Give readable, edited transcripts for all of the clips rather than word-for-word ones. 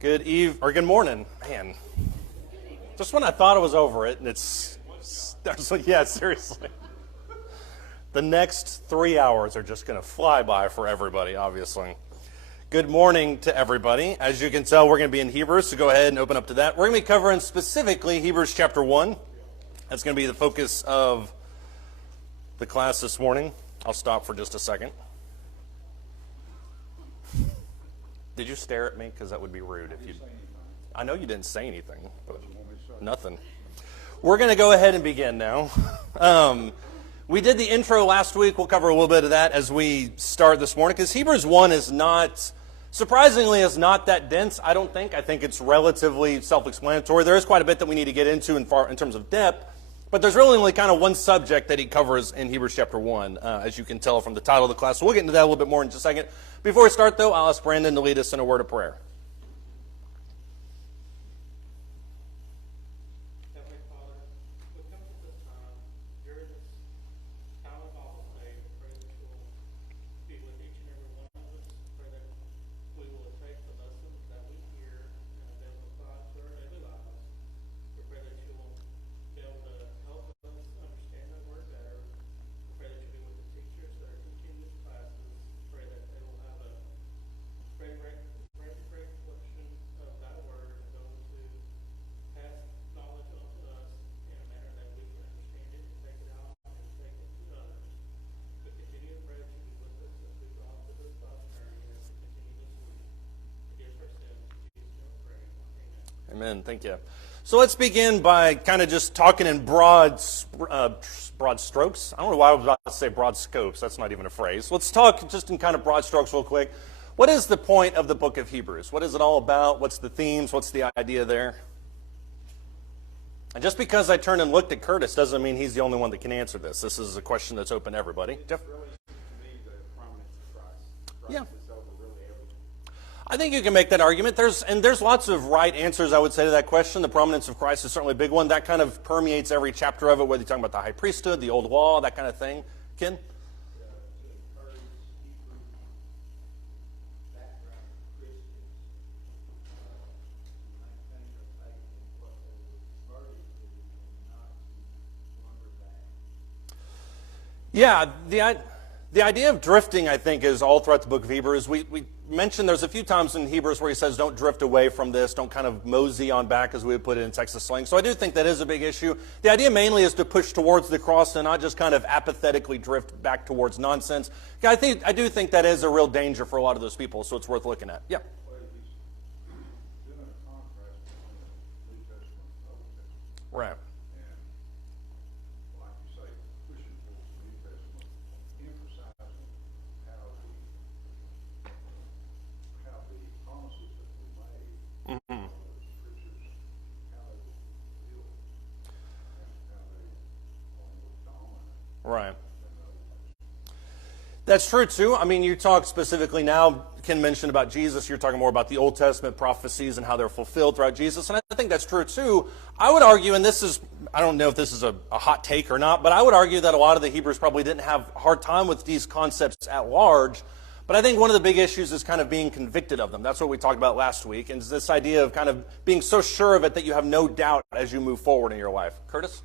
Good morning, man. Just when I thought I was over it, and yeah, seriously. The next 3 hours are just going to fly by for everybody, obviously. Good morning to everybody. As you can tell, we're going to be in Hebrews, so go ahead and open up to that. We're going to be covering specifically Hebrews chapter 1. That's going to be the focus of the class this morning. I'll stop for just a second. Did you stare at me? Because that would be rude if you... I know you didn't say anything, but nothing. We're going to go ahead and begin now. We did the intro last week. We'll cover a little bit of that as we start this morning, because Hebrews 1 is not, surprisingly, is not that dense, I don't think. I think it's relatively self-explanatory. There is quite a bit that we need to get into in terms of depth, but there's really only kind of one subject that he covers in Hebrews chapter 1, as you can tell from the title of the class. So we'll get into that a little bit more in just a second. Before we start, though, I'll ask Brandon to lead us in a word of prayer. Amen. Thank you. So let's begin by kind of just talking in broad strokes. I don't know why I was about to say broad scopes. That's not even a phrase. Let's talk just in kind of broad strokes real quick. What is the point of the book of Hebrews? What is it all about? What's the themes? What's the idea there? And just because I turned and looked at Curtis doesn't mean he's the only one that can answer this. This is a question that's open to everybody. Jeff? Really, to me, the prominence of Christ. Yeah. Is over really everything. I think you can make that argument. There's lots of right answers, I would say, to that question. The prominence of Christ is certainly a big one. That kind of permeates every chapter of it, whether you're talking about the high priesthood, the old law, that kind of thing. Ken? Yeah, the idea of drifting, I think, is all throughout the book of Hebrews. We mentioned there's a few times in Hebrews where he says, don't drift away from this, don't kind of mosey on back, as we would put it in Texas slang. So I do think that is a big issue. The idea mainly is to push towards the cross and not just kind of apathetically drift back towards nonsense. I do think that is a real danger for a lot of those people, so it's worth looking at. Yeah. Right. Right. That's true, too. I mean, you talk specifically now, Ken mentioned about Jesus. You're talking more about the Old Testament prophecies and how they're fulfilled throughout Jesus. And I think that's true, too. I would argue, and this is, I don't know if this is a hot take or not, but I would argue that a lot of the Hebrews probably didn't have a hard time with these concepts at large. But I think one of the big issues is kind of being convicted of them. That's what we talked about last week. And it's this idea of kind of being so sure of it that you have no doubt as you move forward in your life. Curtis?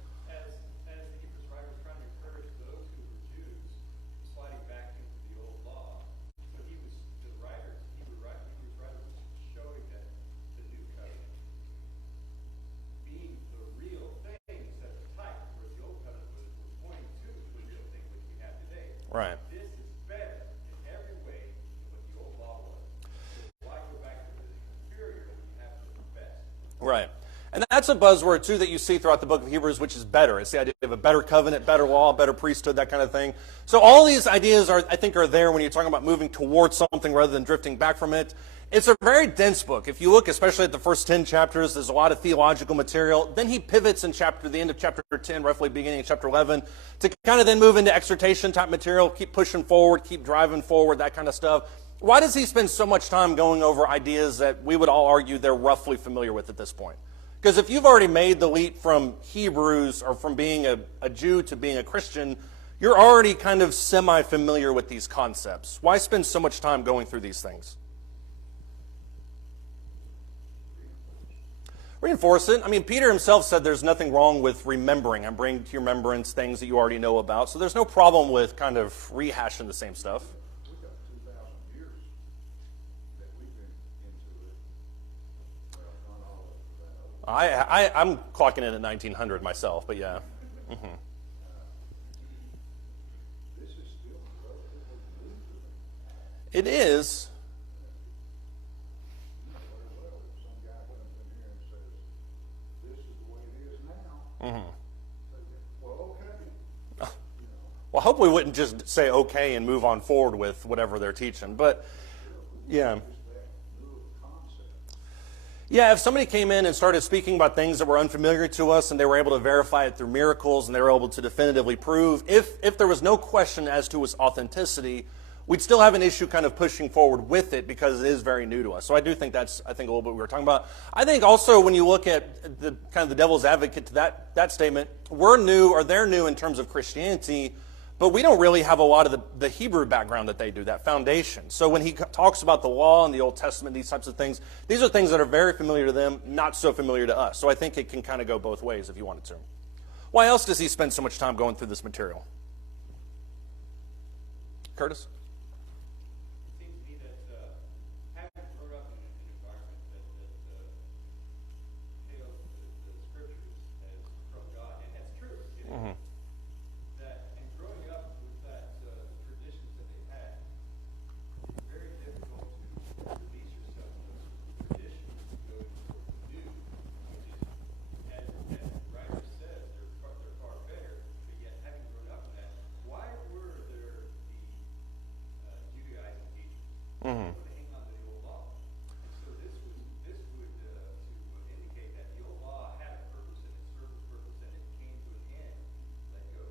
Right. This is better in every way than what the old law was. So why go back to the inferior when you have the best? Right. And that's a buzzword, too, that you see throughout the book of Hebrews, which is better. It's the idea of a better covenant, better law, better priesthood, that kind of thing. So all these ideas, I think, are there when you're talking about moving towards something rather than drifting back from it. It's a very dense book. If you look, especially at the first 10 chapters, there's a lot of theological material. Then he pivots in the end of chapter 10, roughly beginning of chapter 11, to kind of then move into exhortation-type material, keep pushing forward, keep driving forward, that kind of stuff. Why does he spend so much time going over ideas that we would all argue they're roughly familiar with at this point? Because if you've already made the leap from Hebrews or from being a Jew to being a Christian, you're already kind of semi-familiar with these concepts. Why spend so much time going through these things? Reinforce it. I mean, Peter himself said there's nothing wrong with remembering. I'm bringing to your remembrance things that you already know about. So there's no problem with kind of rehashing the same stuff. We've got 2,000 years that we've been into it. Well, not all of it, but I'm clocking in at 1900 myself, but yeah. this is still relatively new to them. It is. You know very well if some guy comes in here and says, this is the way it is now. Say, well, okay. Well, I hope we wouldn't just say okay and move on forward with whatever they're teaching. But, yeah. Yeah, if somebody came in and started speaking about things that were unfamiliar to us and they were able to verify it through miracles and they were able to definitively prove, if there was no question as to its authenticity, we'd still have an issue kind of pushing forward with it because it is very new to us. So I do think that's, a little bit what we were talking about. I think also when you look at the kind of the devil's advocate to that statement, we're new or they're new in terms of Christianity, but we don't really have a lot of the Hebrew background that they do, that foundation. So when he talks about the law and the Old Testament, these types of things, these are things that are very familiar to them, not so familiar to us. So I think it can kind of go both ways if you wanted to. Why else does he spend so much time going through this material? Curtis? It seems to me that having grown up in an environment that hails the scriptures as from God, and that's true. It is. That and growing up with that traditions that they had, it's very difficult to release yourself from those traditions and go to the new, which is, as the writer says, they're far better. But yet, having grown up in that, why were there the Judaizing teachers? They would hang on to the old law. And so this would to indicate that the old law had a purpose and it served its purpose and it came to an end. Let go.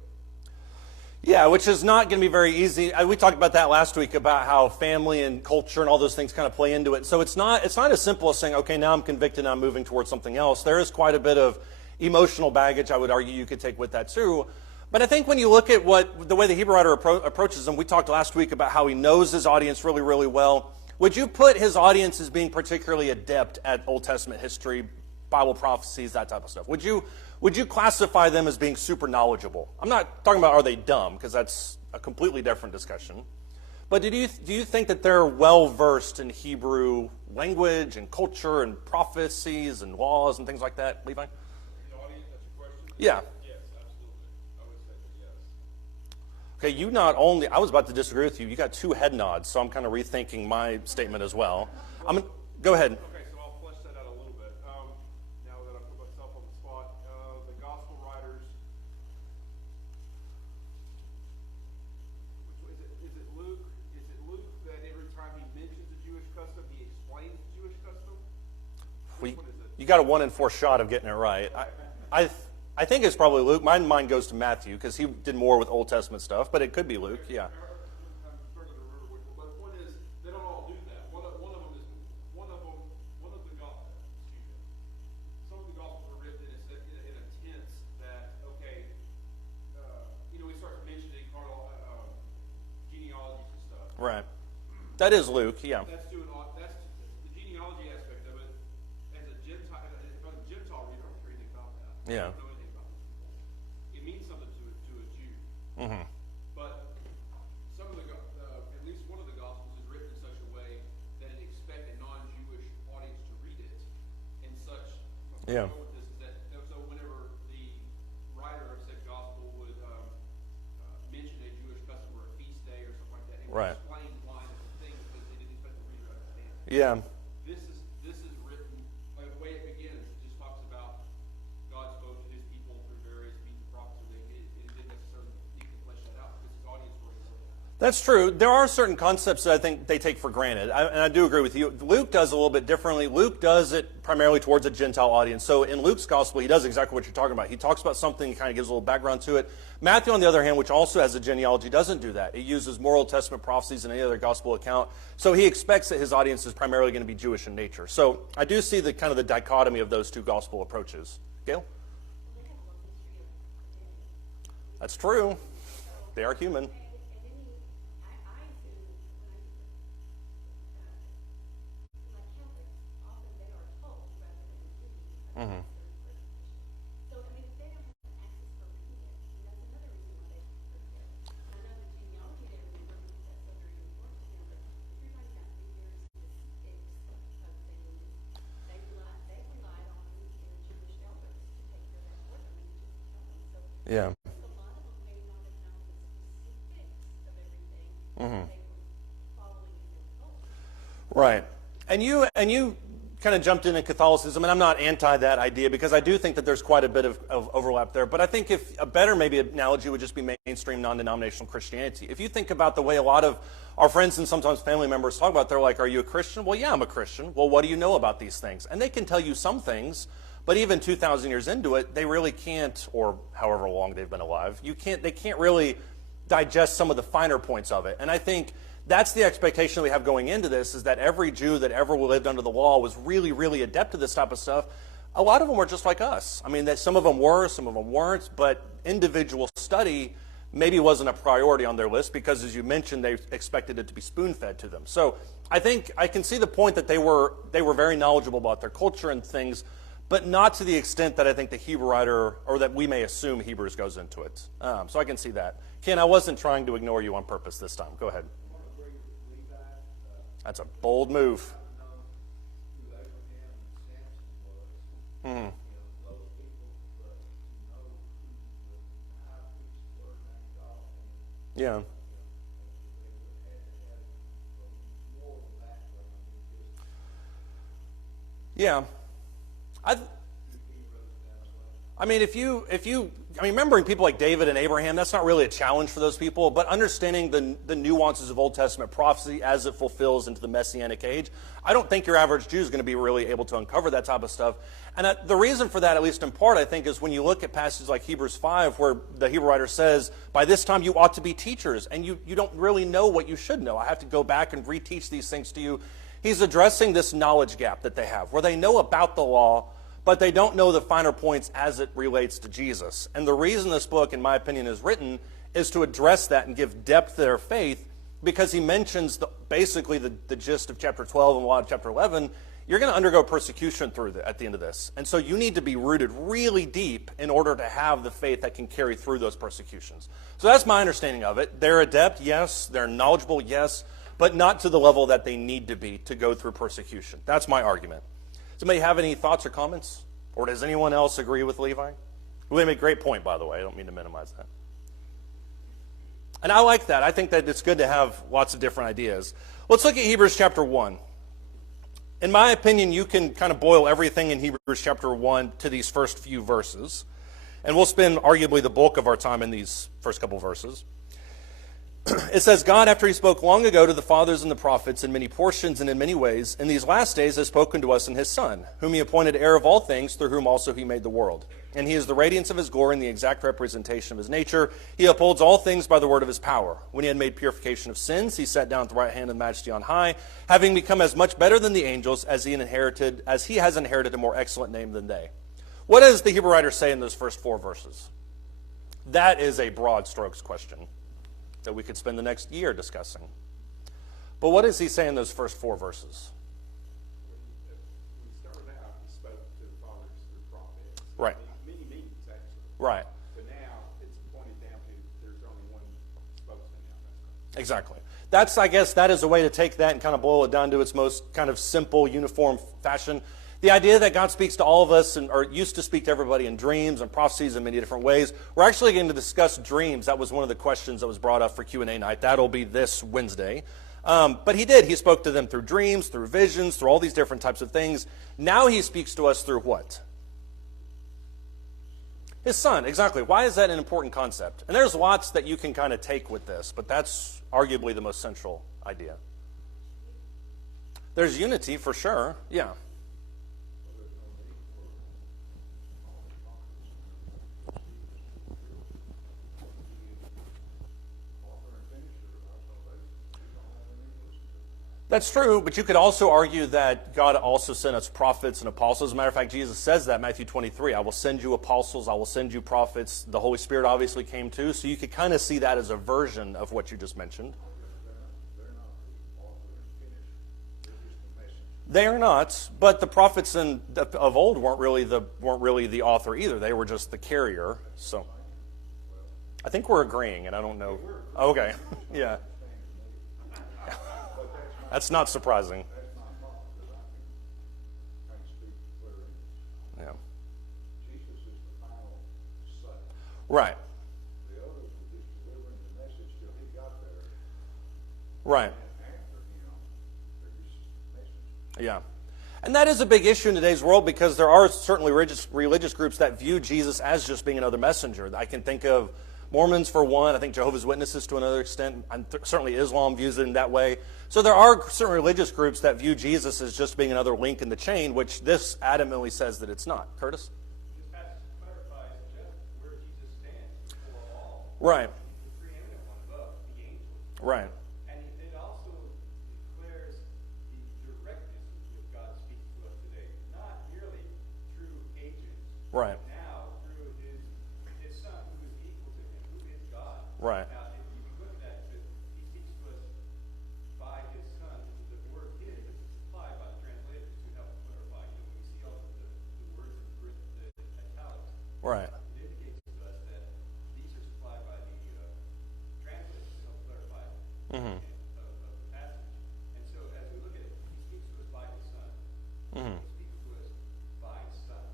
Yeah, which is not going to be very easy. We talked about that last week about how family and culture and all those things kind of play into it. So it's not as simple as saying, okay, now I'm convicted, now I'm moving towards something else. There is quite a bit of emotional baggage, I would argue, you could take with that too. But I think when you look at the way the Hebrew writer approaches them, we talked last week about how he knows his audience really, really well. Would you put his audience as being particularly adept at Old Testament history, Bible prophecies, that type of stuff? Would you classify them as being super knowledgeable? I'm not talking about are they dumb, because that's a completely different discussion. But do you think that they're well versed in Hebrew language and culture and prophecies and laws and things like that, Levi? The audience, that's your question? Yeah. Yes, absolutely. I would say that yes. Okay, you not only, I was about to disagree with you, you got two head nods, so I'm kind of rethinking my statement as well. Go ahead. Okay, so I'll flesh that out a little bit. Now that I put myself on the spot, the gospel writers, is it Luke? Is it Luke that every time he mentions a Jewish custom, he explains the Jewish custom? Which one is it? You got a 1 in 4 shot of getting it right. I think it's probably Luke. My mind goes to Matthew because he did more with Old Testament stuff, but it could be Luke, yeah. I'm struggling to remember which one, but the point is, they don't all do that. One of the some of the gospels are written in a tense that, okay, he starts mentioning genealogies and stuff. Right. That is Luke, yeah. That's the genealogy aspect of it. As a Gentile, if I'm a Gentile reader, I don't care anything about that. Yeah. I don't know anything about these people. It means something to a Jew. But some of at least one of the Gospels is written in such a way that it expects a non-Jewish audience to read it. And such. Yeah. With this is that so whenever the writer of said Gospel would mention a Jewish custom or a feast day or something like that, it would Right. explain why the thing because they didn't expect the reader to understand. Yeah. This is written like the way it begins. It just talks about God spoke to his people through various means of prophecy. It didn't necessarily need to flesh that out because his audience already knew that. That's true. There are certain concepts that I think they take for granted, and I do agree with you. Luke does a little bit differently. Luke does it primarily towards a Gentile audience. So in Luke's gospel, he does exactly what you're talking about. He talks about something, he kind of gives a little background to it. Matthew, on the other hand, which also has a genealogy, doesn't do that. It uses more Old Testament prophecies than any other gospel account. So he expects that his audience is primarily going to be Jewish in nature. So I do see the kind of the dichotomy of those two gospel approaches. Gail? That's true. They are human. Catholics, often they are told rather than Yeah. A lot of them may not have known the specifics of everything that they were following in their culture. Right. And you kind of jumped into Catholicism, and I'm not anti that idea because I do think that there's quite a bit of overlap there. But I think if a better maybe analogy would just be mainstream non-denominational Christianity. If you think about the way a lot of our friends and sometimes family members talk about, they're like, "Are you a Christian?" Well, yeah, I'm a Christian. Well, what do you know about these things? And they can tell you some things, but even 2,000 years into it, they really can't, or however long they've been alive, they can't really digest some of the finer points of it. And I think that's the expectation we have going into this, is that every Jew that ever lived under the law was really, really adept to this type of stuff. A lot of them were just like us. I mean, that some of them were, some of them weren't, but individual study maybe wasn't a priority on their list because, as you mentioned, they expected it to be spoon-fed to them. So I think I can see the point that they were very knowledgeable about their culture and things, but not to the extent that I think the Hebrew writer, or that we may assume Hebrews goes into it. So I can see that. Ken, I wasn't trying to ignore you on purpose this time. Go ahead. That's a bold move. Yeah. Yeah. I mean, remembering people like David and Abraham, that's not really a challenge for those people, but understanding the nuances of Old Testament prophecy as it fulfills into the Messianic age, I don't think your average Jew is going to be really able to uncover that type of stuff. And the reason for that, at least in part, I think, is when you look at passages like Hebrews 5, where the Hebrew writer says, by this time you ought to be teachers, and you don't really know what you should know. I have to go back and reteach these things to you. He's addressing this knowledge gap that they have, where they know about the law, but they don't know the finer points as it relates to Jesus. And the reason this book, in my opinion, is written is to address that and give depth to their faith, because he mentions basically the gist of chapter 12 and a lot of chapter 11. You're going to undergo persecution at the end of this. And so you need to be rooted really deep in order to have the faith that can carry through those persecutions. So that's my understanding of it. They're adept, yes. They're knowledgeable, yes. But not to the level that they need to be to go through persecution. That's my argument. Does anybody have any thoughts or comments? Or does anyone else agree with Levi? Well, made a great point, by the way. I don't mean to minimize that. And I like that. I think that it's good to have lots of different ideas. Let's look at Hebrews chapter 1. In my opinion, you can kind of boil everything in Hebrews chapter 1 to these first few verses. And we'll spend arguably the bulk of our time in these first couple verses. It says, God, after he spoke long ago to the fathers and the prophets in many portions and in many ways, in these last days has spoken to us in his Son, whom he appointed heir of all things, through whom also he made the world. And he is the radiance of his glory and the exact representation of his nature. He upholds all things by the word of his power. When he had made purification of sins, he sat down at the right hand of majesty on high, having become as much better than the angels as he has inherited a more excellent name than they. What does the Hebrew writer say in those first 4 verses? That is a broad strokes question that we could spend the next year discussing. But what does he say in those first 4 verses? We started out, he spoke to the fathers through prophets. Right. Many meetings, actually. Right. But now it's pointed down to there's only one spokesman now. Exactly. I guess that is a way to take that and kind of boil it down to its most kind of simple, uniform fashion. The idea that God speaks to all of us, or used to speak to everybody in dreams and prophecies in many different ways. We're actually going to discuss dreams. That was one of the questions that was brought up for Q&A night. That'll be this Wednesday. But he spoke to them through dreams, through visions, through all these different types of things. Now he speaks to us through what? His Son, exactly. Why is that an important concept? And there's lots that you can kind of take with this, but that's arguably the most central idea. There's unity for sure, yeah. That's true, but you could also argue that God also sent us prophets and apostles. As a matter of fact, Jesus says that in Matthew 23. I will send you apostles, I will send you prophets. The Holy Spirit obviously came too, so you could kind of see that as a version of what you just mentioned. They are not, but the prophets of old weren't really the author either. They were just the carrier. So I think we're agreeing, and I don't know. Okay, yeah. That's not surprising. Yeah. Right. The others were just delivering the message till he got there. Right. And after him, they're just messengers. Yeah. And that is a big issue in today's world because there are certainly religious groups that view Jesus as just being another messenger. I can think of Mormons for one. I think Jehovah's Witnesses to another extent. And certainly Islam views it in that way. So there are certain religious groups that view Jesus as just being another link in the chain, which this adamantly says that it's not. Curtis? This passage clarifies just where Jesus stands before all. Right. He's the preeminent one above the angels. Right. And it also declares the directness with which God speaks to us today, not merely through agents, Right. but now through his Son, who is equal to him, who is God. Right. Now, if you look at that, he speaks to us by his Son. The word his is supplied by the translators to help clarify. When we see all the words in the italics, Right. it indicates to us that these are supplied by the translators to help clarify Mm-hmm. of the passage. And so as we look at it, he speaks to us by his Son. Mm-hmm. He speaks to us by his Son.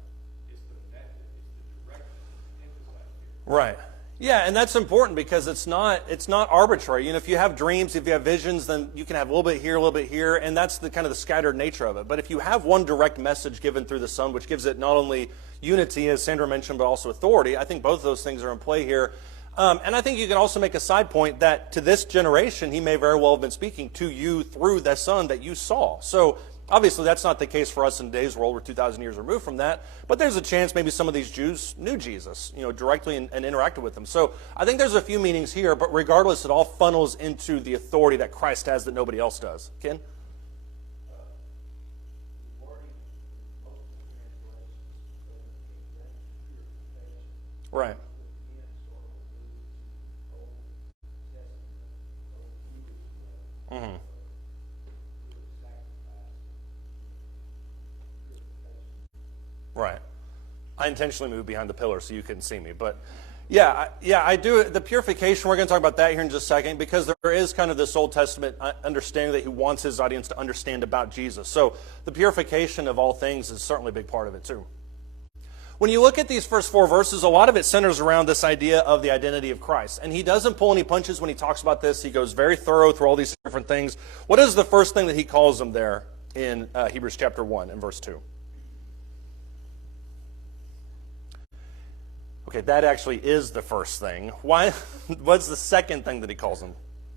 It's the method, it's the directness that's emphasized here. Right. Yeah, and that's important because it's not arbitrary. You know, if you have dreams, if you have visions, then you can have a little bit here, and that's the kind of the scattered nature of it. But if you have one direct message given through the Son, which gives it not only unity, as Sandra mentioned, but also authority, I think both of those things are in play here. And I think you can also make a side point that to this generation, he may very well have been speaking to you through the Son that you saw. So obviously, that's not the case for us in today's world. We're 2,000 years removed from that. But there's a chance maybe some of these Jews knew Jesus, you know, directly and interacted with him. So I think there's a few meanings here, but regardless, it all funnels into the authority that Christ has that nobody else does. Ken? Right. Mm-hmm. Right. I intentionally moved behind the pillar so you couldn't see me. But yeah, I do. The purification, we're going to talk about that here in just a second because there is kind of this Old Testament understanding that he wants his audience to understand about Jesus. So the purification of all things is certainly a big part of it too. When you look at these first 4 verses, a lot of it centers around this idea of the identity of Christ. And he doesn't pull any punches when he talks about this. He goes very thorough through all these different things. What is the first thing that he calls them there in Hebrews chapter 1 and verse 2? Okay, that actually is the first thing. Why? What's the second thing that he calls them?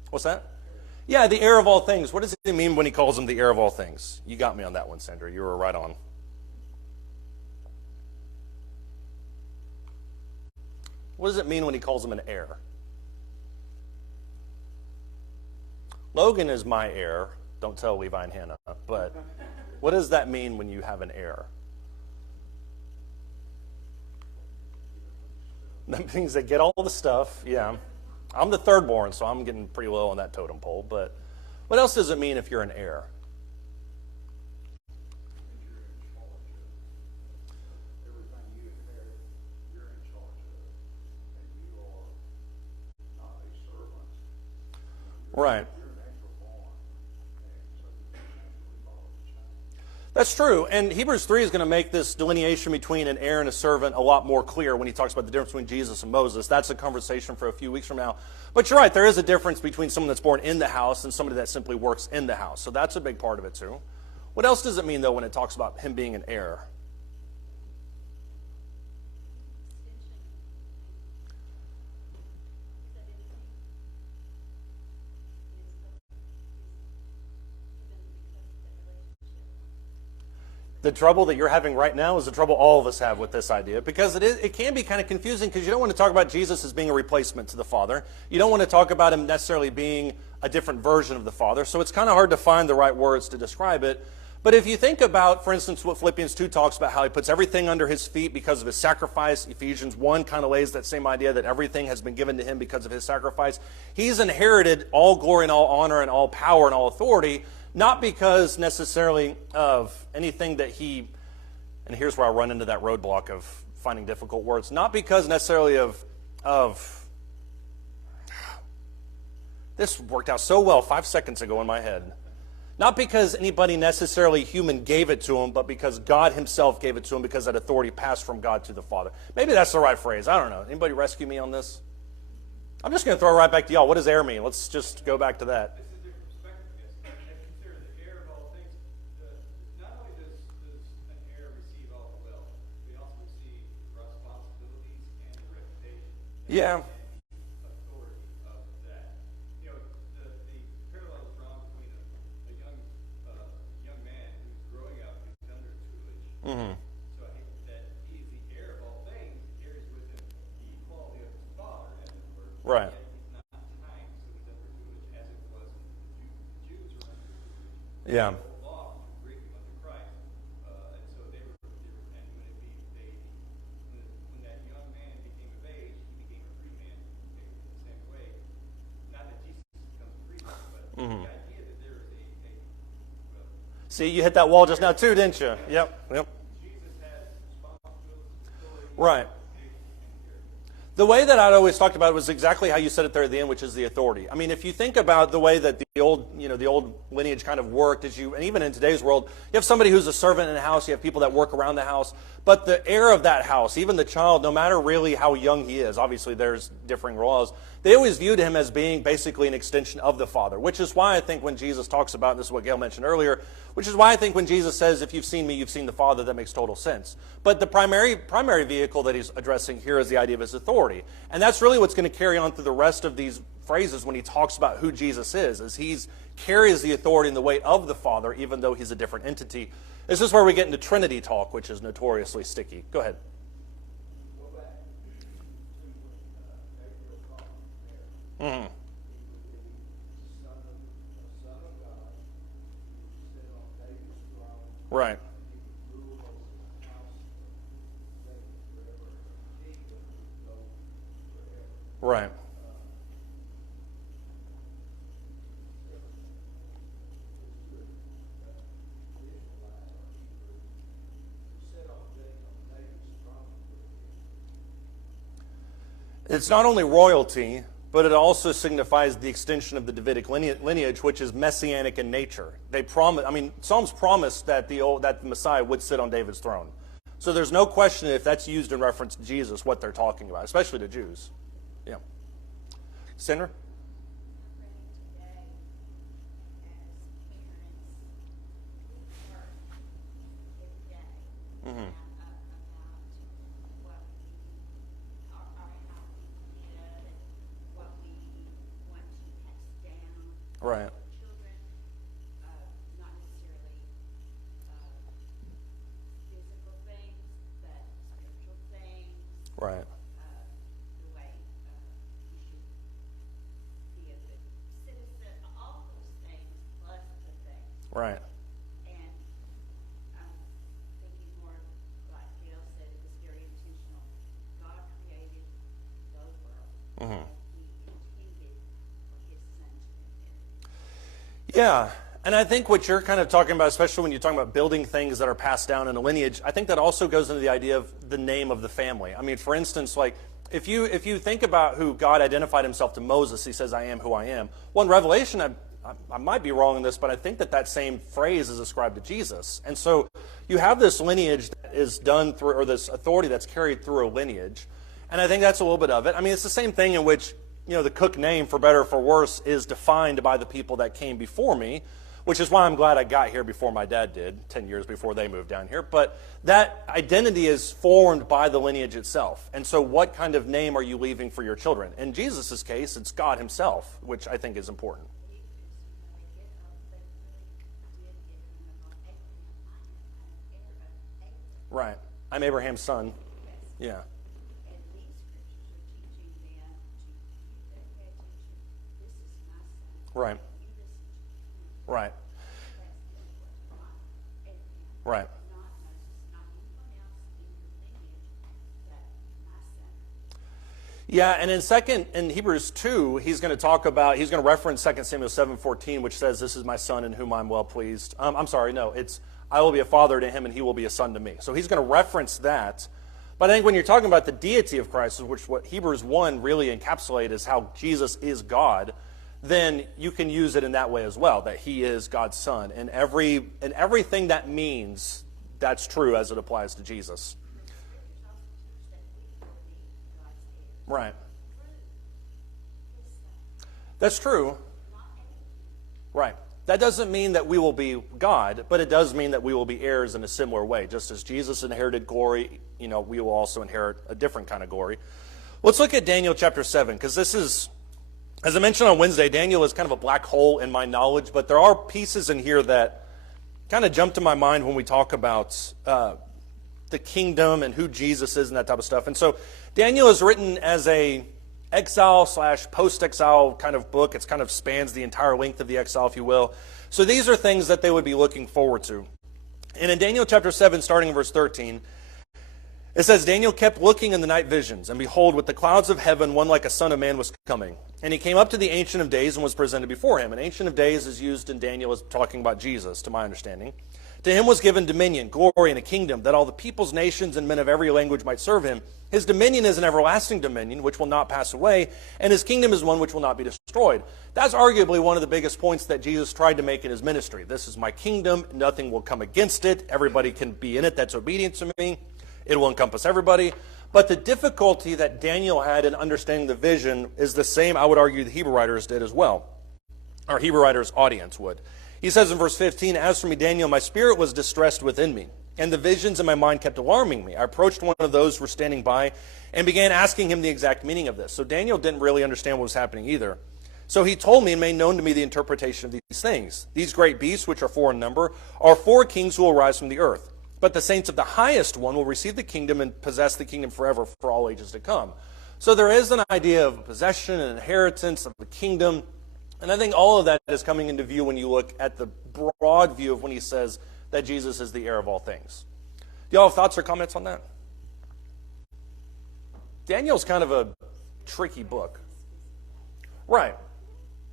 What's that? Yeah, the heir of all things. What does he mean when he calls him the heir of all things? You got me on that one, Sandra. You were right on. What does it mean when he calls him an heir? Logan is my heir. Don't tell Levi and Hannah. But what does that mean when you have an heir? That means they get all the stuff. Yeah. I'm the third born, so I'm getting pretty low on that totem pole. But what else does it mean if you're an heir? Everything you inherit, you're in charge of. And you are not a servant. Right. You're natural born. And so you can naturally follow the chain. That's true. And Hebrews 3 is going to make this delineation between an heir and a servant a lot more clear when he talks about the difference between Jesus and Moses. That's a conversation for a few weeks from now. But you're right, there is a difference between someone that's born in the house and somebody that simply works in the house. So that's a big part of it too. What else does it mean, though, when it talks about him being an heir? The trouble that you're having right now is the trouble all of us have with this idea because it can be kind of confusing because you don't want to talk about Jesus as being a replacement to the Father. You don't want to talk about him necessarily being a different version of the Father. So it's kind of hard to find the right words to describe it. But if you think about, for instance, what Philippians 2 talks about, how he puts everything under his feet because of his sacrifice. Ephesians 1 kind of lays that same idea that everything has been given to him because of his sacrifice. He's inherited all glory and all honor and all power and all authority, not because necessarily of anything that he, and here's where I run into that roadblock of finding difficult words, not because necessarily of this worked out so well 5 seconds ago in my head. Not because anybody necessarily human gave it to him, but because God himself gave it to him, because that authority passed from God to the Father. Maybe that's the right phrase. I don't know. Anybody rescue me on this? I'm just going to throw it right back to y'all. What does heir mean? Let's just go back to that. This is a different perspective, I guess. I consider the heir of all things. Not only does an heir receive all the wealth, we also receive responsibilities and the reputation. Yeah. And authority of that. You know, the parallel is drawn between a young man who's growing up, who's under tutelage. Mm-hmm. So I think that he is the heir of all things, carries with him the equality of his father, as it were. Right. Yet he's not tying, so he's under tutelage as it was the Jews were under tutelage. Yeah. The law was greatly under Christ, and so they were, and when that young man became of age, he became a free man in the same way. Not that Jesus becomes a free man, but the idea that there is well, See, you hit that wall just now too, didn't you? Yep. Jesus has responsibilities, authority, Right. The way that I'd always talked about it was exactly how you said it there at the end, which is the authority. I mean, if you think about the way that the old lineage kind of worked, and even in today's world, you have somebody who's a servant in a house, you have people that work around the house, but the heir of that house, even the child, no matter really how young he is, obviously there's differing laws, they always viewed him as being basically an extension of the Father, which is why I think when Jesus talks about, and this is what Gail mentioned earlier, which is why I think when Jesus says, if you've seen me, you've seen the Father, that makes total sense. But the primary vehicle that he's addressing here is the idea of his authority. And that's really what's going to carry on through the rest of these phrases when he talks about who Jesus is he carries the authority and the weight of the Father, even though he's a different entity. This is where we get into Trinity talk, which is notoriously sticky. Go ahead. Mm-hmm. Right. Right. It's not only royalty, but it also signifies the extension of the Davidic lineage, which is messianic in nature. Psalms promised that the Messiah would sit on David's throne. So there's no question if that's used in reference to Jesus, what they're talking about, especially the Jews. Yeah. Sinner? Mm-hmm. Right. Children, not necessarily physical things, but spiritual things. Right. The way you should be a good citizen, all those things plus the things. Right. And I'm thinking more, like Gail said, it was very intentional. God created the world. Mm-hmm. He intended for his son to inherit. Yeah, and I think what you're kind of talking about, especially when you're talking about building things that are passed down in a lineage, I think that also goes into the idea of the name of the family. I mean, for instance, like if you think about who God identified himself to Moses, he says, I am who I am. Well, in Revelation, I might be wrong in this, but I think that same phrase is ascribed to Jesus. And so you have this lineage that is done through, or this authority that's carried through a lineage. And I think that's a little bit of it. I mean, it's the same thing in which, the Cook name, for better or for worse, is defined by the people that came before me, which is why I'm glad I got here before my dad did, 10 years before they moved down here. But that identity is formed by the lineage itself. And so what kind of name are you leaving for your children? In Jesus' case, it's God himself, which I think is important. Right. I'm Abraham's son. Yeah. And these scriptures are teaching them to, you pay attention, this is my son. Right. You listen to him. Right. That's the word, not Abraham. Right. Not Moses, not anyone else in your lineage, but my son. Yeah, and in Hebrews 2, he's going to reference 2 Samuel 7:14, which says, this is my son in whom I'm well pleased. It's, I will be a father to him and he will be a son to me. So he's going to reference that. But I think when you're talking about the deity of Christ, which what Hebrews 1 really encapsulates is how Jesus is God, then you can use it in that way as well, that he is God's son. And everything that means, that's true as it applies to Jesus. Right. That's true. Right. That doesn't mean that we will be God, but it does mean that we will be heirs in a similar way. Just as Jesus inherited glory, we will also inherit a different kind of glory. Let's look at Daniel chapter 7, because this is, as I mentioned on Wednesday, Daniel is kind of a black hole in my knowledge, but there are pieces in here that kind of jump to my mind when we talk about the kingdom and who Jesus is and that type of stuff. And so Daniel is written as a exile/post-exile kind of book. It kind of spans the entire length of the exile, if you will. So these are things that they would be looking forward to. And in Daniel chapter 7, starting in verse 13, it says, Daniel kept looking in the night visions, and behold, with the clouds of heaven, one like a son of man was coming. And he came up to the Ancient of Days and was presented before him. And Ancient of Days is used in Daniel as talking about Jesus, to my understanding. To him was given dominion, glory, and a kingdom, that all the peoples, nations, and men of every language might serve him. His dominion is an everlasting dominion, which will not pass away, and his kingdom is one which will not be destroyed. That's arguably one of the biggest points that Jesus tried to make in his ministry. This is my kingdom, nothing will come against it, everybody can be in it that's obedient to me, it will encompass everybody. But the difficulty that Daniel had in understanding the vision is the same, I would argue, the Hebrew writers did as well, or Hebrew writers' audience would. He says in verse 15, As for me, Daniel, my spirit was distressed within me, and the visions in my mind kept alarming me. I approached one of those who were standing by and began asking him the exact meaning of this. So Daniel didn't really understand what was happening either. So he told me and made known to me the interpretation of these things. These great beasts, which are 4 in number, are 4 kings who will rise from the earth. But the saints of the highest one will receive the kingdom and possess the kingdom forever for all ages to come. So there is an idea of possession and inheritance of the kingdom. And I think all of that is coming into view when you look at the broad view of when he says that Jesus is the heir of all things. Do y'all have thoughts or comments on that? Daniel's kind of a tricky book. Right.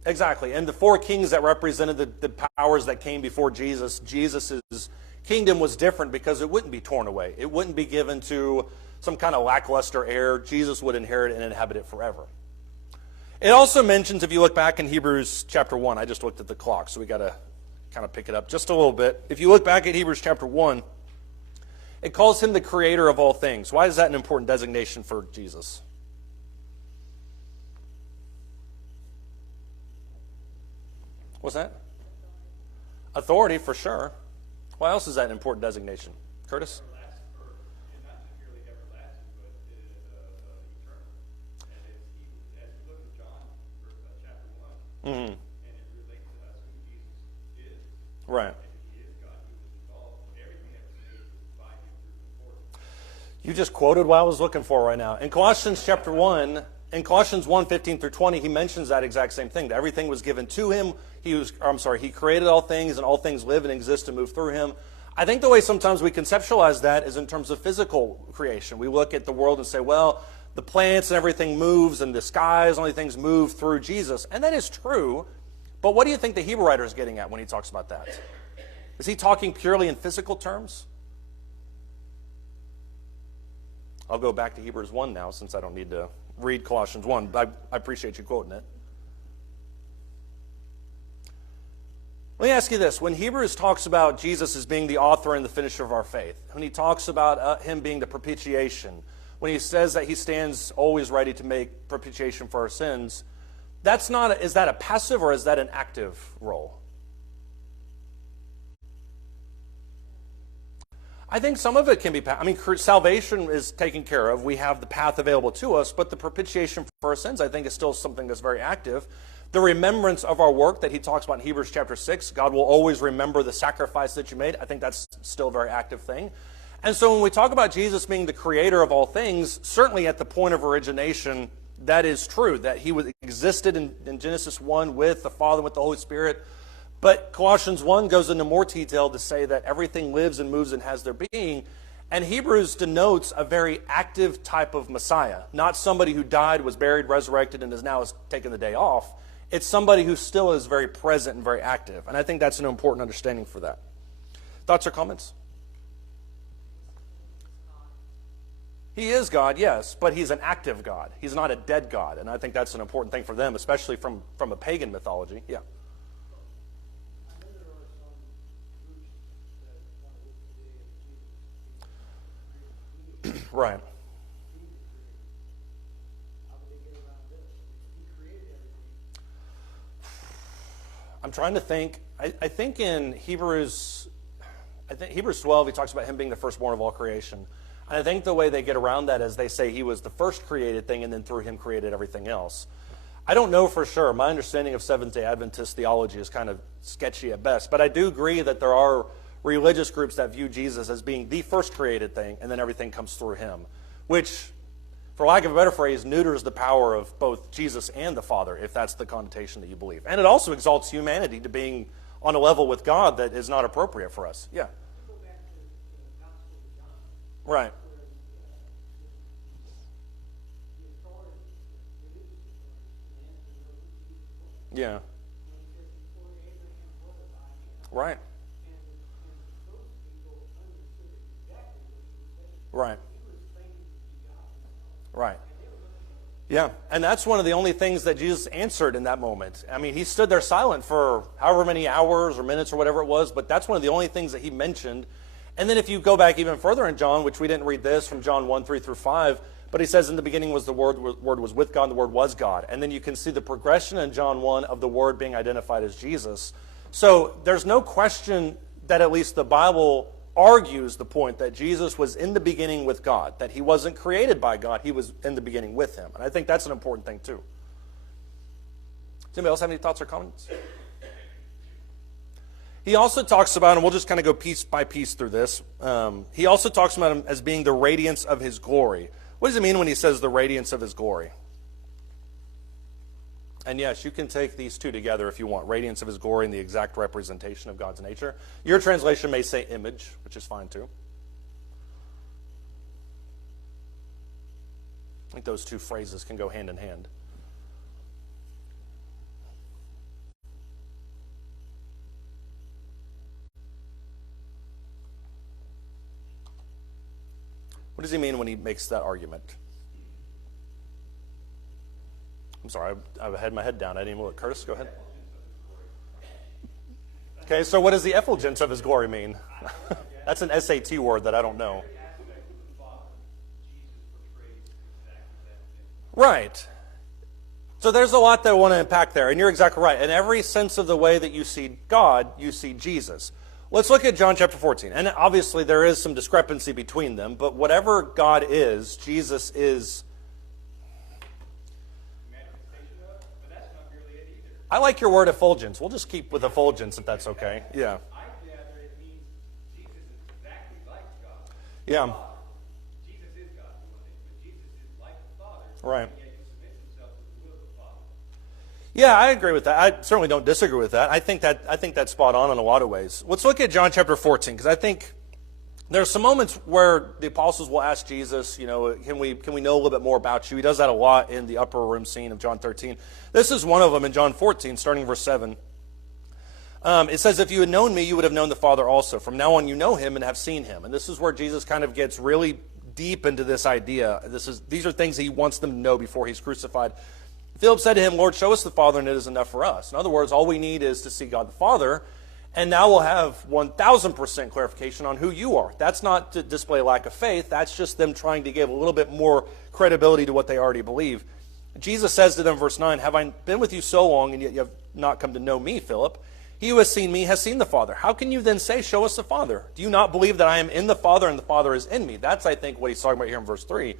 Exactly. And the 4 kings that represented the powers that came before Jesus, Jesus' kingdom was different because it wouldn't be torn away. It wouldn't be given to some kind of lackluster heir. Jesus would inherit and inhabit it forever. It also mentions, if you look back in Hebrews chapter 1, I just looked at the clock, so we got to kind of pick it up just a little bit. If you look back at Hebrews chapter 1, it calls him the creator of all things. Why is that an important designation for Jesus? What's that? Authority, for sure. Why else is that an important designation? Curtis? Mm-hmm. And it relates to us who Jesus is. Right. And he is God who was involved. Everything that was made was by him through the Lord. You just quoted what I was looking for right now. In Colossians chapter 1, in Colossians 1, 15 through 20, he mentions that exact same thing. That everything was given to him. He created all things, and all things live and exist and move through him. I think the way sometimes we conceptualize that is in terms of physical creation. We look at the world and say, well, the plants and everything moves, and the skies, only things move through Jesus. And that is true, but what do you think the Hebrew writer is getting at when he talks about that? Is he talking purely in physical terms? I'll go back to Hebrews 1 now, since I don't need to read Colossians 1, but I appreciate you quoting it. Let me ask you this. When Hebrews talks about Jesus as being the author and the finisher of our faith, when he talks about him being the propitiation, when he says that he stands always ready to make propitiation for our sins, is that a passive or is that an active role? I think some of it can be, salvation is taken care of. We have the path available to us, but the propitiation for our sins, I think, is still something that's very active. The remembrance of our work that he talks about in Hebrews chapter 6, God will always remember the sacrifice that you made. I think that's still a very active thing. And so when we talk about Jesus being the creator of all things, certainly at the point of origination, that is true, that he existed in Genesis 1 with the Father, with the Holy Spirit. But Colossians 1 goes into more detail to say that everything lives and moves and has their being. And Hebrews denotes a very active type of Messiah, not somebody who died, was buried, resurrected, and is now taken the day off. It's somebody who still is very present and very active. And I think that's an important understanding for that. Thoughts or comments? He is God, yes, but he's an active God. He's not a dead God, and I think that's an important thing for them, especially from a pagan mythology. Yeah. I know there are some groups that want to look today at Jesus. Right. How would they get around this? He created everything. I'm trying to think. I think in Hebrews 12, he talks about him being the firstborn of all creation. And I think the way they get around that is they say he was the first created thing and then through him created everything else. I don't know for sure. My understanding of Seventh-day Adventist theology is kind of sketchy at best. But I do agree that there are religious groups that view Jesus as being the first created thing and then everything comes through him, which, for lack of a better phrase, neuters the power of both Jesus and the Father, if that's the connotation that you believe. And it also exalts humanity to being on a level with God that is not appropriate for us. Yeah. Go back to the Gospel of John, Right. where the authorities, the religious authorities, demanded to know who Jesus was. Yeah. When he says, before Abraham was, I am. Right. And those people understood exactly what he was saying. Right. He was claiming to be God himself. Right. And they were looking at him. Yeah, and that's one of the only things that Jesus answered in that moment. I mean, he stood there silent for however many hours or minutes or whatever it was, but that's one of the only things that he mentioned. And then if you go back even further in John, which we didn't read this from John 1, 3 through 5, but he says in the beginning was the Word was with God, and the Word was God. And then you can see the progression in John 1 of the Word being identified as Jesus. So there's no question that at least the Bible argues the point that Jesus was in the beginning with God, that he wasn't created by God, he was in the beginning with him. And I think that's an important thing too. Does anybody else have any thoughts or comments? He also talks about, and we'll just kind of go piece by piece through this, he also talks about him as being the radiance of his glory. What does it mean when he says the radiance of his glory? And yes, you can take these two together if you want. Radiance of his glory and the exact representation of God's nature. Your translation may say image, which is fine too. I think those two phrases can go hand in hand. What does he mean when he makes that argument? I'm sorry, I had my head down. I didn't even look. Curtis, go ahead. Okay, so what does the effulgence of his glory mean? That's an SAT word that I don't know. Right. So there's a lot that I want to unpack there, and you're exactly right. In every sense of the way that you see God, you see Jesus. Let's look at John chapter 14. And obviously there is some discrepancy between them, but whatever God is, Jesus is. I like your word effulgence. We'll just keep with effulgence if that's okay. Yeah. I gather it means Jesus is exactly like God. Yeah. Jesus is God, but Jesus is like the Father. Right. And yet he submits himself to the will of the Father. Yeah, I agree with that. I certainly don't disagree with that. I think that's spot on in a lot of ways. Let's look at John chapter 14, because I think there are some moments where the apostles will ask Jesus, can we know a little bit more about you? He does that a lot in the upper room scene of John 13. This is one of them in John 14, starting verse 7. It says, if you had known me, you would have known the Father also. From now on, you know him and have seen him. And this is where Jesus kind of gets really deep into this idea. These are things he wants them to know before he's crucified. Philip said to him, Lord, show us the Father, and it is enough for us. In other words, all we need is to see God the Father. And now we'll have 1,000% clarification on who you are. That's not to display lack of faith. That's just them trying to give a little bit more credibility to what they already believe. Jesus says to them, verse 9, have I been with you so long, and yet you have not come to know me, Philip? He who has seen me has seen the Father. How can you then say, show us the Father? Do you not believe that I am in the Father and the Father is in me? That's, I think, what he's talking about here in verse 3.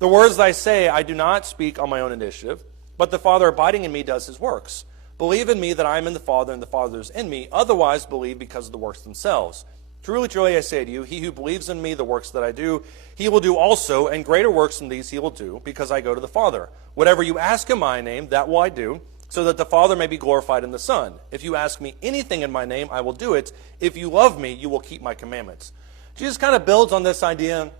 The words that I say, I do not speak on my own initiative, but the Father abiding in me does his works. Believe in me that I am in the Father and the Father is in me. Otherwise, believe because of the works themselves. Truly, truly, I say to you, he who believes in me, the works that I do, he will do also, and greater works than these he will do, because I go to the Father. Whatever you ask in my name, that will I do, so that the Father may be glorified in the Son. If you ask me anything in my name, I will do it. If you love me, you will keep my commandments. Jesus kind of builds on this idea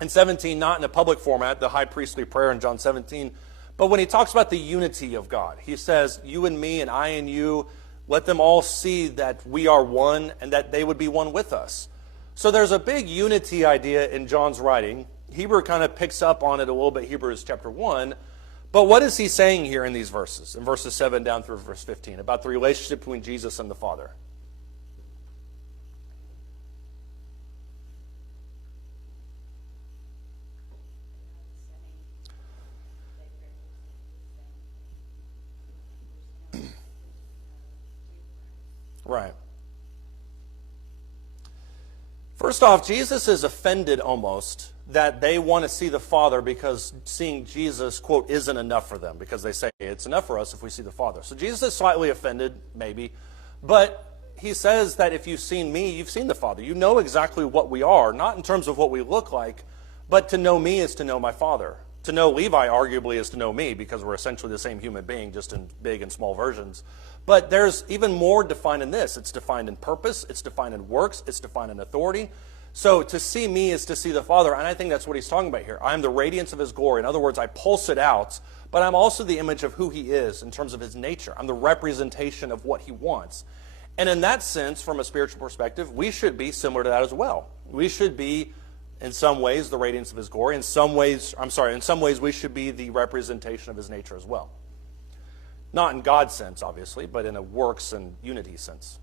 in 17, not in a public format, the high priestly prayer in John 17, but when he talks about the unity of God, he says, you and me and I and you, let them all see that we are one and that they would be one with us. So there's a big unity idea in John's writing. Hebrew kind of picks up on it a little bit, Hebrews chapter 1. But what is he saying here in these verses, in verses 7 down through verse 15, about the relationship between Jesus and the Father? Right. First off, Jesus is offended almost that they want to see the Father because seeing Jesus, quote, isn't enough for them, because they say it's enough for us if we see the Father. So Jesus is slightly offended, maybe, but he says that if you've seen me, you've seen the Father. You know exactly what we are, not in terms of what we look like, but to know me is to know my Father. To know Levi, arguably, is to know me, because we're essentially the same human being, just in big and small versions. But there's even more defined in this. It's defined in purpose, it's defined in works, it's defined in authority. So to see me is to see the Father, and I think that's what he's talking about here. I'm the radiance of his glory. In other words, I pulse it out, but I'm also the image of who he is in terms of his nature. I'm the representation of what he wants. And in that sense, from a spiritual perspective, we should be similar to that as well. We should be, in some ways, the radiance of his glory. In some ways, we should be the representation of his nature as well. Not in God's sense, obviously, but in a works and unity sense.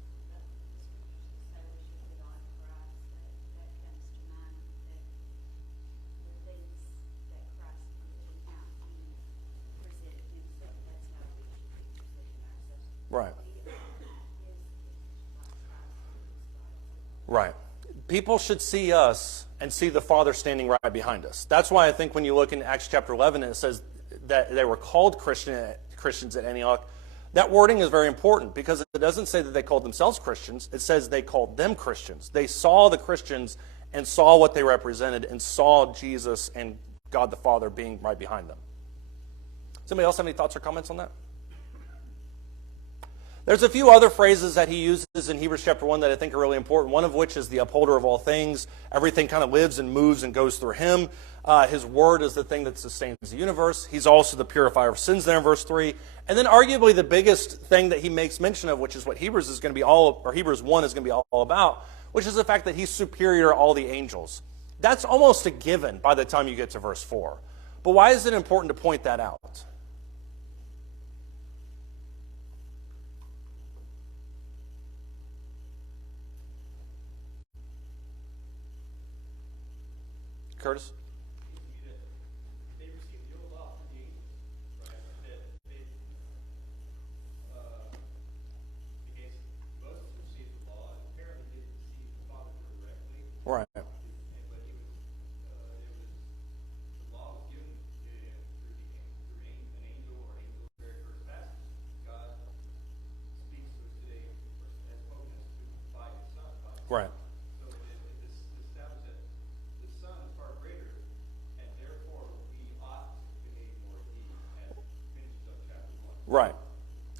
Right. Right. People should see us and see the Father standing right behind us. That's why I think when you look in Acts chapter 11, it says that they were called Christians at Antioch. That wording is very important because it doesn't say that they called themselves Christians. It says they called them Christians. They saw the Christians and saw what they represented and saw Jesus and God the Father being right behind them. Does anybody else have any thoughts or comments on that? There's a few other phrases that he uses in Hebrews chapter 1 that I think are really important, one of which is the upholder of all things. Everything kind of lives and moves and goes through him. His word is the thing that sustains the universe. He's also the purifier of sins there in verse 3. And then arguably the biggest thing that he makes mention of, which is what Hebrews 1 is going to be all about, which is the fact that he's superior to all the angels. That's almost a given by the time you get to verse 4. But why is it important to point that out? Curtis? They received the old law from the angels, right? That they, because Moses received the law and apparently didn't receive the Father directly. Right. But the law was given to him through an angel or angel in the very first passage. God speaks to us today, has spoken us to by his Son. Right. So it established that the Son is far greater, and therefore we ought to behave more heed as finishes up chapter 1. Right.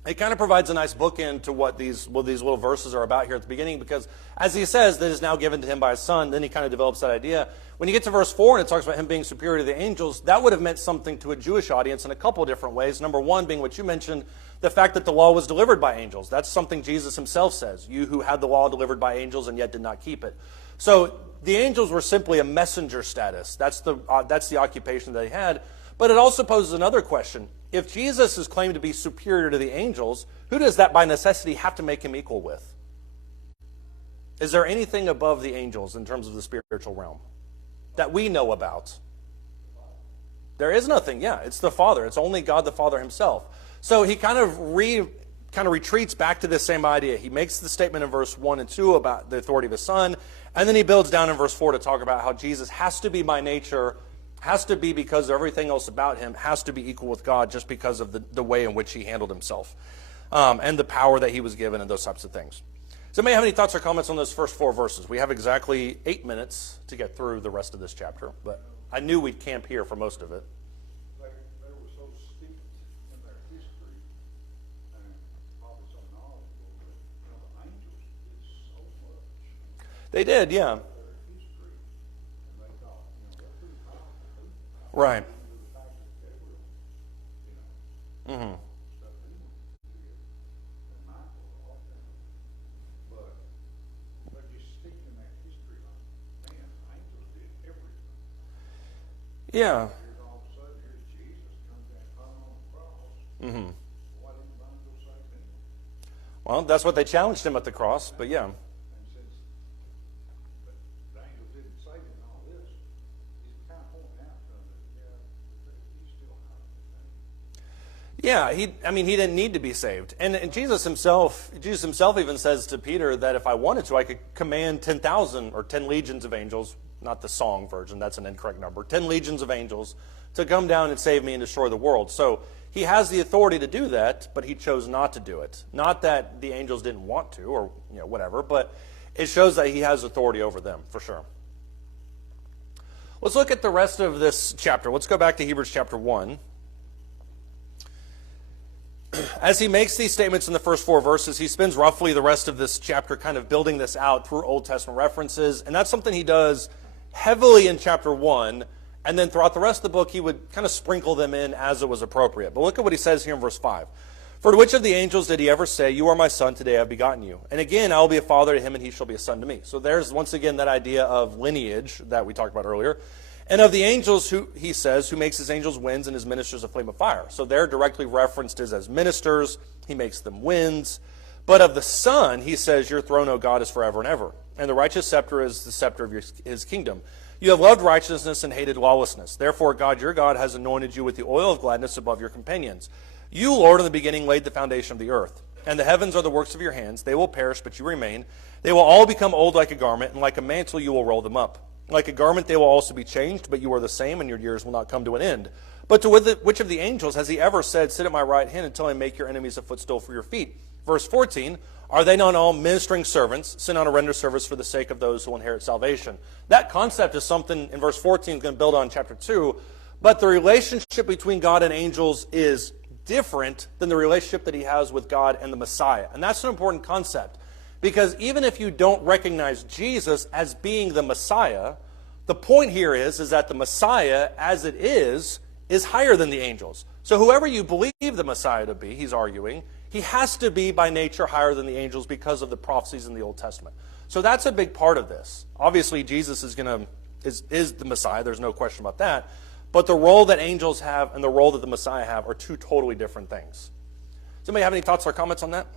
It kind of provides a nice bookend to what these little verses are about here at the beginning, because as he says, that is now given to him by his Son, then he kind of develops that idea. When you get to verse 4 and it talks about him being superior to the angels, that would have meant something to a Jewish audience in a couple different ways. Number one being what you mentioned, the fact that the law was delivered by angels. That's something Jesus himself says. You who had the law delivered by angels and yet did not keep it. So the angels were simply a messenger status. That's the occupation that they had. But it also poses another question. If Jesus is claimed to be superior to the angels, who does that by necessity have to make him equal with? Is there anything above the angels in terms of the spiritual realm that we know about? There is nothing, yeah. It's the Father. It's only God the Father himself. So he kind of retreats back to this same idea. He makes the statement in verse 1 and 2 about the authority of his Son, and then he builds down in verse 4 to talk about how Jesus has to be by nature, has to be because everything else about him has to be equal with God just because of the way in which he handled himself and the power that he was given and those types of things. So may I have any thoughts or comments on those first 4 verses? We have exactly 8 minutes to get through the rest of this chapter, but I knew we'd camp here for most of it. They were so steeped in their history and probably so knowledgeable that the angels did so much. They did, yeah. Their history, and they thought, they're pretty powerful people. Right. Even the fact that Gabriel, Mm-hmm. stuff he went through, and Michael, all of them. But they're just sticking in that history like, man, angels did everything. Yeah. Here's all of a sudden, here's Jesus comes and hung on the cross. Mm-hmm. Why didn't you mind go save me? Well, that's what they challenged him at the cross, but yeah. And since but the angels didn't save him and all this, he's kind of pointing out to them that, yeah, he's still higher than that. Yeah, he didn't need to be saved. And Jesus himself even says to Peter that if I wanted to, I could command 10,000 or 10 legions of angels, not the song version, that's an incorrect number, 10 legions of angels to come down and save me and destroy the world. So he has the authority to do that, but he chose not to do it. Not that the angels didn't want to or whatever, but it shows that he has authority over them, for sure. Let's look at the rest of this chapter. Let's go back to Hebrews chapter 1. As he makes these statements in the first 4 verses, he spends roughly the rest of this chapter kind of building this out through Old Testament references, and that's something he does heavily in chapter 1, and then throughout the rest of the book, he would kind of sprinkle them in as it was appropriate. But look at what he says here in verse 5. For to which of the angels did he ever say, you are my son, today I have begotten you? And again, I will be a father to him, and he shall be a son to me. So there's once again that idea of lineage that we talked about earlier. And of the angels, who he says, who makes his angels winds and his ministers a flame of fire. So they're directly referenced as ministers. He makes them winds. But of the Son, he says, your throne, O God, is forever and ever. And the righteous scepter is the scepter of his kingdom. You have loved righteousness and hated lawlessness. Therefore, God, your God, has anointed you with the oil of gladness above your companions. You, Lord, in the beginning laid the foundation of the earth. And the heavens are the works of your hands. They will perish, but you remain. They will all become old like a garment, and like a mantle you will roll them up. Like a garment they will also be changed, but you are the same, and your years will not come to an end. But to which of the angels has he ever said, sit at my right hand until I make your enemies a footstool for your feet? Verse 14, are they not all ministering servants, sent on to render service for the sake of those who will inherit salvation? That concept is something in verse 14 is going to build on chapter 2, but the relationship between God and angels is different than the relationship that he has with God and the Messiah. And that's an important concept. Because even if you don't recognize Jesus as being the Messiah, the point here is that the Messiah, as it is higher than the angels. So whoever you believe the Messiah to be, he's arguing, he has to be by nature higher than the angels because of the prophecies in the Old Testament. So that's a big part of this. Obviously, Jesus is the Messiah. There's no question about that. But the role that angels have and the role that the Messiah have are two totally different things. Does anybody have any thoughts or comments on that?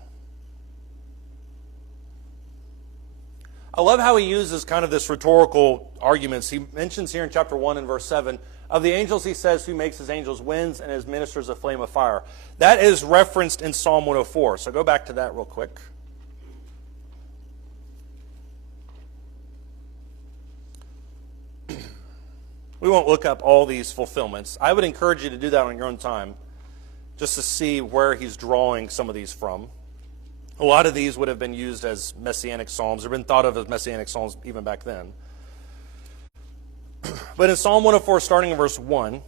I love how he uses kind of this rhetorical arguments. He mentions here in chapter 1 and verse 7, of the angels he says, who makes his angels winds and his ministers a flame of fire. That is referenced in Psalm 104. So go back to that real quick. We won't look up all these fulfillments. I would encourage you to do that on your own time, just to see where he's drawing some of these from. A lot of these would have been used as messianic psalms, or been thought of as messianic psalms even back then. But in Psalm 104, starting in verse 1,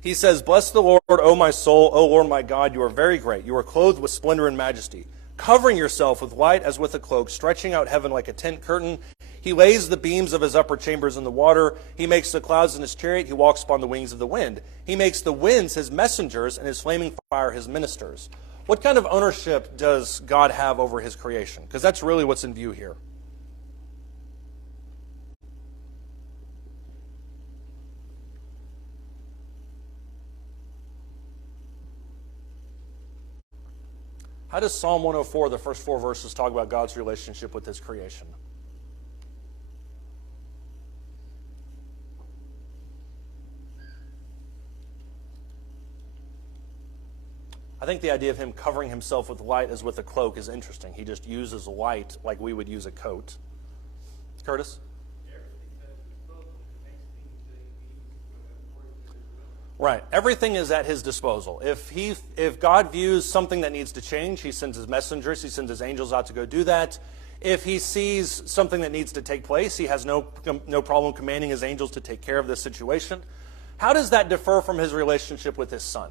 he says, bless the Lord, O my soul, O Lord my God, you are very great. You are clothed with splendor and majesty, covering yourself with light as with a cloak, stretching out heaven like a tent curtain. He lays the beams of his upper chambers in the water. He makes the clouds in his chariot. He walks upon the wings of the wind. He makes the winds his messengers and his flaming fire his ministers. What kind of ownership does God have over his creation? Because that's really what's in view here. How does Psalm 104, the first 4 verses, talk about God's relationship with his creation? I think the idea of him covering himself with light as with a cloak is interesting. He just uses light like we would use a coat. Curtis? Right. Everything is at his disposal. If God views something that needs to change, he sends his messengers, he sends his angels out to go do that. If he sees something that needs to take place, he has no problem commanding his angels to take care of this situation. How does that differ from his relationship with his son?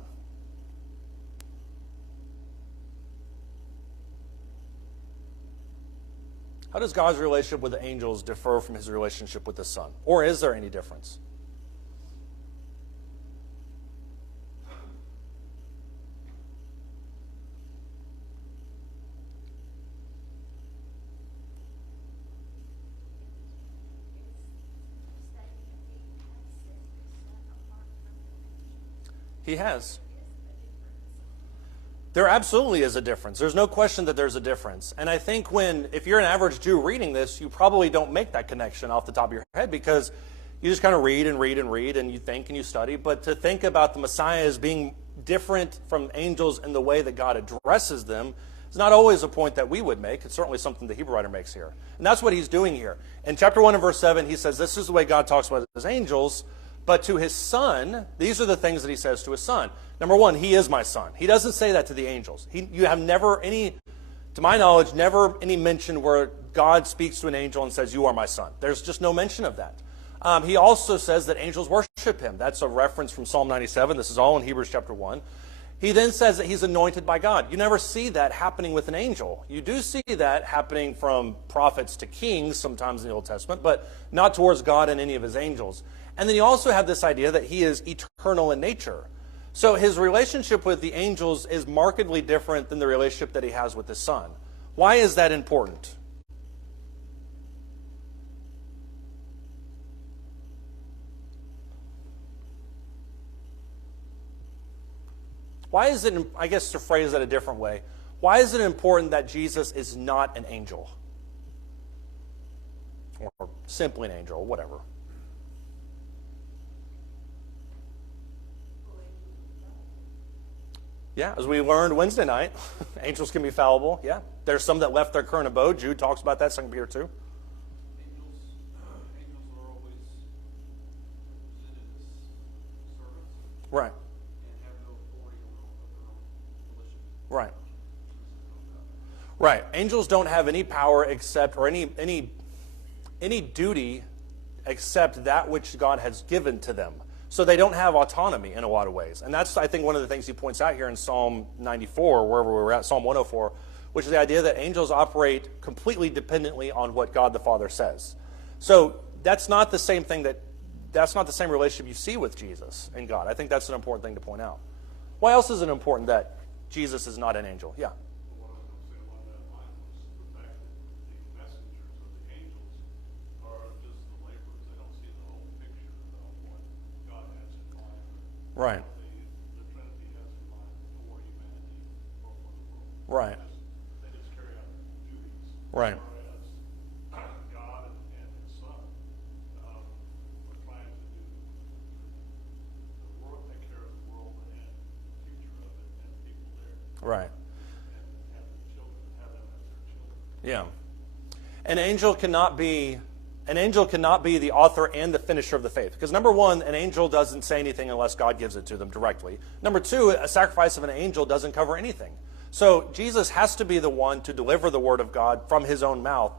How does God's relationship with the angels differ from his relationship with the Son? Or is there any difference? He has. There absolutely is a difference. There's no question that there's a difference. And I think if you're an average Jew reading this, you probably don't make that connection off the top of your head because you just kind of read and read and read and you think and you study. But to think about the Messiah as being different from angels in the way that God addresses them is not always a point that we would make. It's certainly something the Hebrew writer makes here. And that's what he's doing here. In chapter 1 and verse 7, he says, this is the way God talks about his angels. But to his son, these are the things that he says to his son. Number one, he is my son. He doesn't say that to the angels. You have never any, to my knowledge, never any mention where God speaks to an angel and says, you are my son. There's just no mention of that. He also says that angels worship him. That's a reference from Psalm 97. This is all in Hebrews chapter 1. He then says that he's anointed by God. You never see that happening with an angel. You do see that happening from prophets to kings sometimes in the Old Testament, but not towards God and any of his angels. And then you also have this idea that he is eternal in nature. So his relationship with the angels is markedly different than the relationship that he has with his son. Why is that important? Why is it, I guess to phrase that a different way, why is it important that Jesus is not an angel? Or simply an angel, or whatever. Yeah, as we learned Wednesday night, angels can be fallible. Yeah, there's some that left their current abode. Jude talks about that, 2 Peter 2. Angels are always presented as servants. Right. And have no authority of their own volition. Right. Right. Angels don't have any power except, or any duty except that which God has given to them. So they don't have autonomy in a lot of ways. And that's, I think, one of the things he points out here in Psalm 94, wherever we're at, Psalm 104, which is the idea that angels operate completely dependently on what God the Father says. So that's not the same thing that's not the same relationship you see with Jesus and God. I think that's an important thing to point out. Why else is it important that Jesus is not an angel? Yeah. What I was going to say along that line was the fact that the messengers of the angels are just the laborers. They don't see the whole picture of what God has in mind. Right. The Trinity has in mind for humanity or for the world. Right. They just carry out duties. Right. Whereas God and his son are trying to do the world, take care of the world and the future of it and people there. Right. And have the children, have them as their children. Yeah. An angel cannot be the author and the finisher of the faith. Because number one, an angel doesn't say anything unless God gives it to them directly. Number two, a sacrifice of an angel doesn't cover anything. So Jesus has to be the one to deliver the word of God from his own mouth.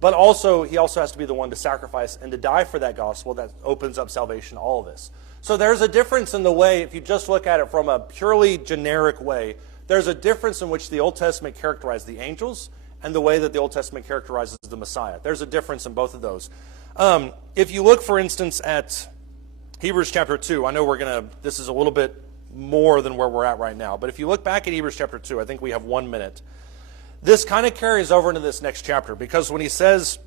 But also, he also has to be the one to sacrifice and to die for that gospel that opens up salvation to all of us. So there's a difference in the way, if you just look at it from a purely generic way, there's a difference in which the Old Testament characterized the angels and the way that the Old Testament characterizes the Messiah. There's a difference in both of those. If you look, for instance, at Hebrews chapter 2, I know this is a little bit more than where we're at right now, but if you look back at Hebrews chapter 2, I think we have 1 minute. This kind of carries over into this next chapter, because when he says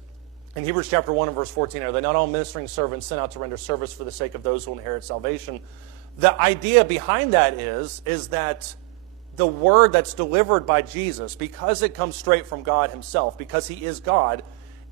in Hebrews chapter 1 and verse 14, are they not all ministering servants sent out to render service for the sake of those who will inherit salvation? The idea behind that is that the word that's delivered by Jesus, because it comes straight from God himself, because he is God,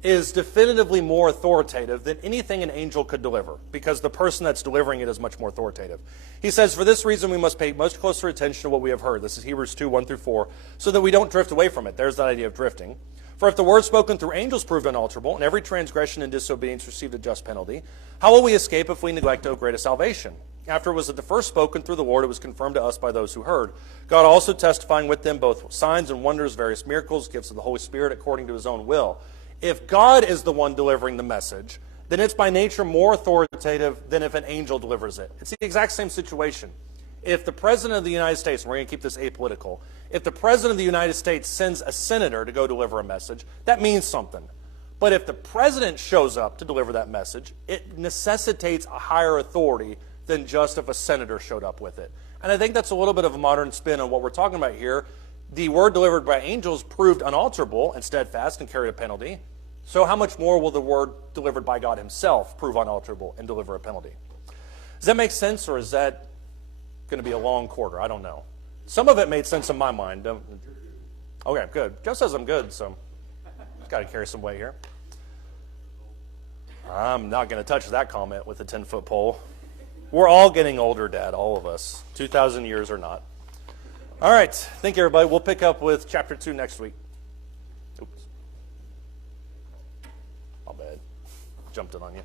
is definitively more authoritative than anything an angel could deliver, because the person that's delivering it is much more authoritative. He says, for this reason we must pay much closer attention to what we have heard. This is Hebrews 2, 1 through 4, so that we don't drift away from it. There's that idea of drifting. For if the word spoken through angels proved unalterable, and every transgression and disobedience received a just penalty, how will we escape if we neglect so great a salvation? After it was at the first spoken through the Lord, it was confirmed to us by those who heard. God also testifying with them both signs and wonders, various miracles, gifts of the Holy Spirit according to his own will. If God is the one delivering the message, then it's by nature more authoritative than if an angel delivers it. It's the exact same situation. If the President of the United States, and we're going to keep this apolitical, if the President of the United States sends a senator to go deliver a message, that means something. But if the President shows up to deliver that message, it necessitates a higher authority than just if a senator showed up with it. And I think that's a little bit of a modern spin on what we're talking about here. The word delivered by angels proved unalterable and steadfast and carried a penalty. So how much more will the word delivered by God himself prove unalterable and deliver a penalty? Does that make sense, or is that going to be a long quarter. I don't know. Some of it made sense in my mind. Okay, good. Joe says I'm good, so got to carry some weight here. I'm not going to touch that comment with a 10-foot pole. We're all getting older, Dad, all of us, 2,000 years or not. All right, thank you, everybody. We'll pick up with chapter 2 next week. Oops. My bad. Jumped in on you.